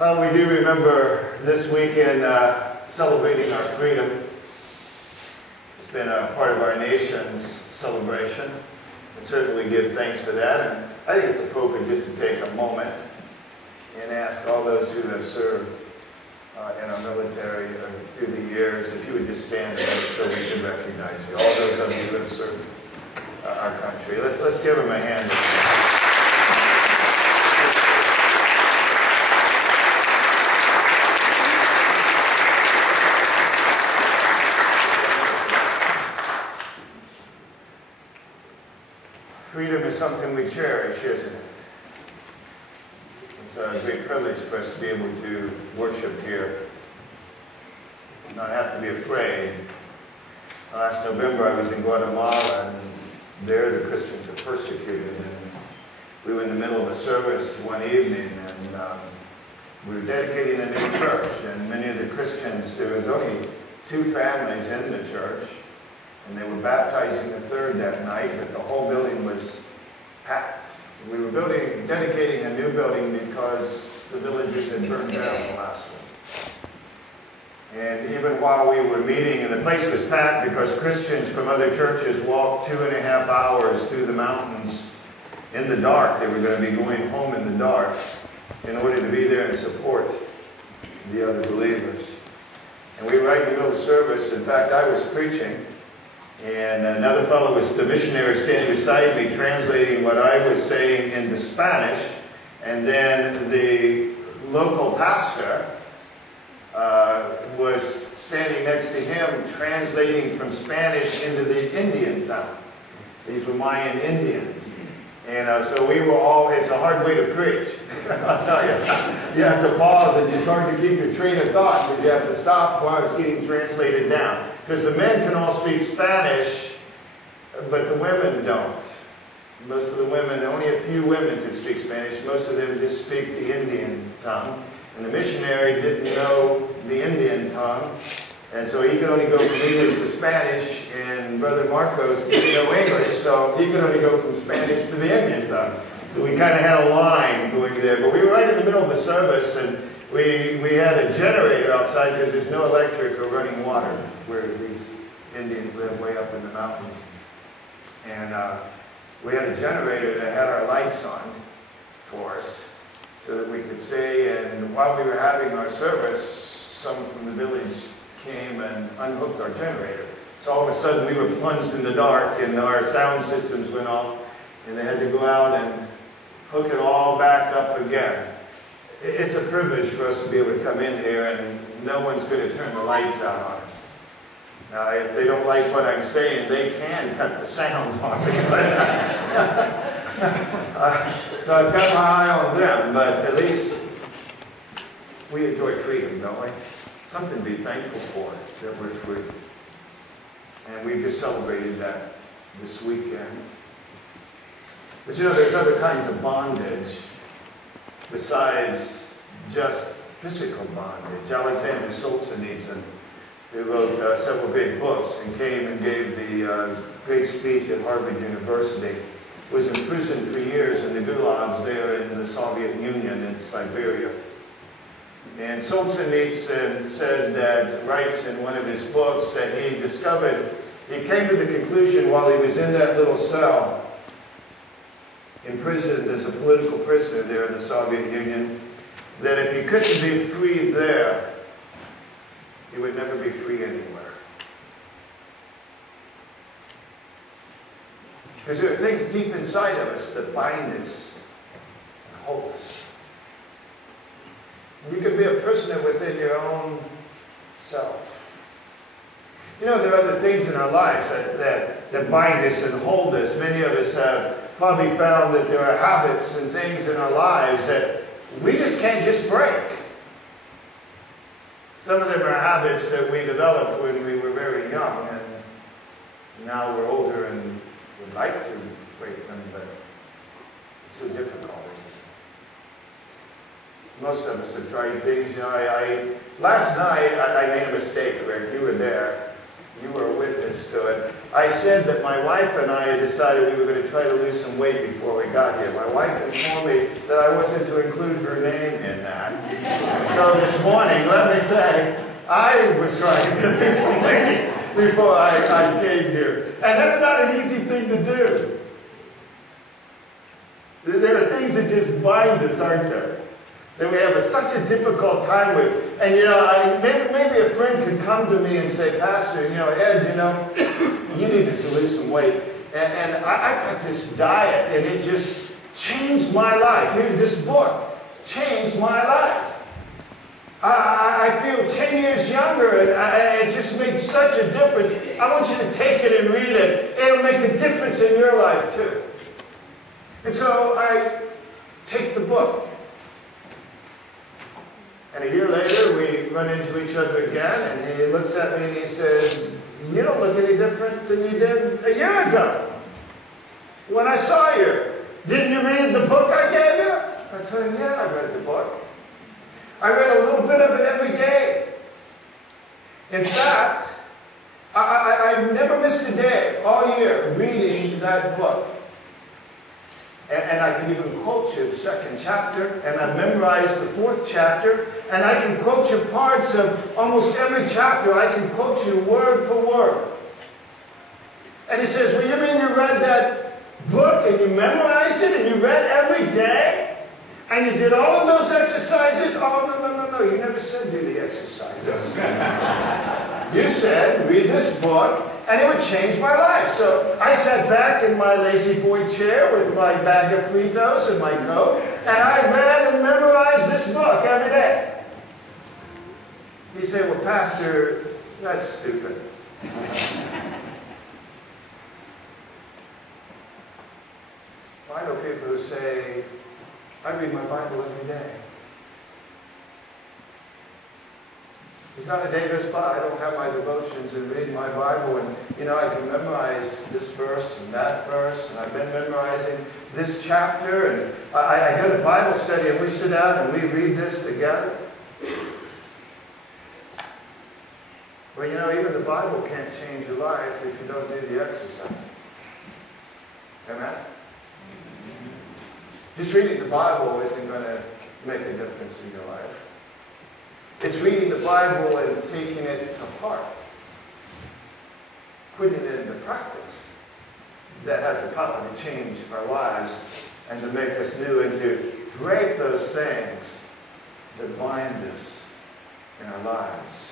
We do remember this weekend celebrating our freedom. It's been a part of our nation's celebration. And certainly give thanks for that. And I think it's appropriate just to take a moment and ask all those who have served in our military through the years, if you would just stand a minute so we can recognize you. All those of you who have served our country. Let's give them a hand. Freedom is something we cherish, isn't it? It's a great privilege for us to be able to worship here, not have to be afraid. Last November I was in Guatemala, and there the Christians are persecuted. And we were in the middle of a service one evening, and we were dedicating a new church. And many of the Christians, there was only 2 families in the church, and they were baptizing the third that night, but the whole building was packed. We were dedicating a new building because the villagers had burned down the last one. And even while we were meeting, and the place was packed because Christians from other churches walked 2.5 hours through the mountains in the dark. They were going to be going home in the dark in order to be there and support the other believers. And we were right in the middle of the service. In fact, I was preaching. And another fellow was the missionary standing beside me translating what I was saying into Spanish. And then the local pastor was standing next to him translating from Spanish into the Indian tongue. These were Mayan Indians. And so we were all, it's a hard way to preach. I'll tell you. You have to pause, and it's hard to keep your train of thought, but you have to stop while it's getting translated down. Because the men can all speak Spanish, but the women don't. Most of the women, only a few women could speak Spanish. Most of them just speak the Indian tongue. And the missionary didn't know the Indian tongue. And so he could only go from English to Spanish, and Brother Marcos didn't know English, so he could only go from Spanish to the Indian tongue. So we kind of had a line going there. But we were right in the middle of the service, and we had a generator outside because there's no electric or running water where these Indians live way up in the mountains. And we had a generator that had our lights on for us so that we could say, and while we were having our service, someone from the village came and unhooked our generator. So all of a sudden we were plunged in the dark, and our sound systems went off, and they had to go out and hook it all back up again. It's a privilege for us to be able to come in here, and no one's going to turn the lights out on us. Now, if they don't like what I'm saying, they can cut the sound on me. So I've got my eye on them, but at least we enjoy freedom, don't we? Something to be thankful for, that we're free. And we've just celebrated that this weekend. But you know, there's other kinds of bondage besides just physical bondage. Alexander Solzhenitsyn, who wrote several big books and came and gave the great speech at Harvard University, was in prison for years in the gulags there in the Soviet Union in Siberia. And Solzhenitsyn said that, writes in one of his books, that he came to the conclusion while he was in that little cell, imprisoned as a political prisoner there in the Soviet Union, that if he couldn't be free there, he would never be free anywhere. Because there are things deep inside of us that bind us and hold us. You can be a prisoner within your own self. You know, there are other things in our lives that bind us and hold us. Many of us have probably found that there are habits and things in our lives that we just can't just break. Some of them are habits that we developed when we were very young, and now we're older and would like to break them, but it's so difficult, isn't it? Most of us have tried things. You know, last night I made a mistake, Rick. You were there. You were a witness to it. I I said that my wife and I had decided we were going to try to lose some weight before we got here. My wife informed me that I wasn't to include her name in that. So this morning, let me say, I was trying to lose some weight before I came here. And that's not an easy thing to do. There are things that just bind us, aren't there? That we have such a difficult time with. And you know, maybe a friend could come to me and say, Pastor, you know, Ed, you know, you need to lose some weight. And I've got this diet, and it just changed my life. Here's this book, changed my life. I feel 10 years younger, and it just made such a difference. I want you to take it and read it. It'll make a difference in your life, too. And so I take the book. And a year later, we run into each other again, and he looks at me and he says, you don't look any different than you did a year ago when I saw you. Didn't you read the book I gave you? I told him, yeah, I read the book. I read a little bit of it every day. In fact, I never missed a day all year reading that book. And I can even quote you the 2nd chapter, and I memorized the 4th chapter, and I can quote you parts of almost every chapter. I can quote you word for word. And he says, well, you mean you read that book and you memorized it and you read every day? And you did all of those exercises? Oh, no, you never said do the exercises. You said read this book, and it would change my life. So I sat back in my lazy boy chair with my bag of Fritos and my Coke, and I read and memorized this book every day. You say, well, Pastor, that's stupid. I know people who say, I read my Bible every day. There's not a day goes by I don't have my devotions and read my Bible, and you know, I can memorize this verse and that verse, and I've been memorizing this chapter, and I go to Bible study and we sit down and we read this together. Well, you know, even the Bible can't change your life if you don't do the exercises. Amen? Just reading the Bible isn't going to make a difference in your life. It's reading the Bible and taking it apart, putting it into practice, that has the power to change our lives and to make us new and to break those things that bind us in our lives.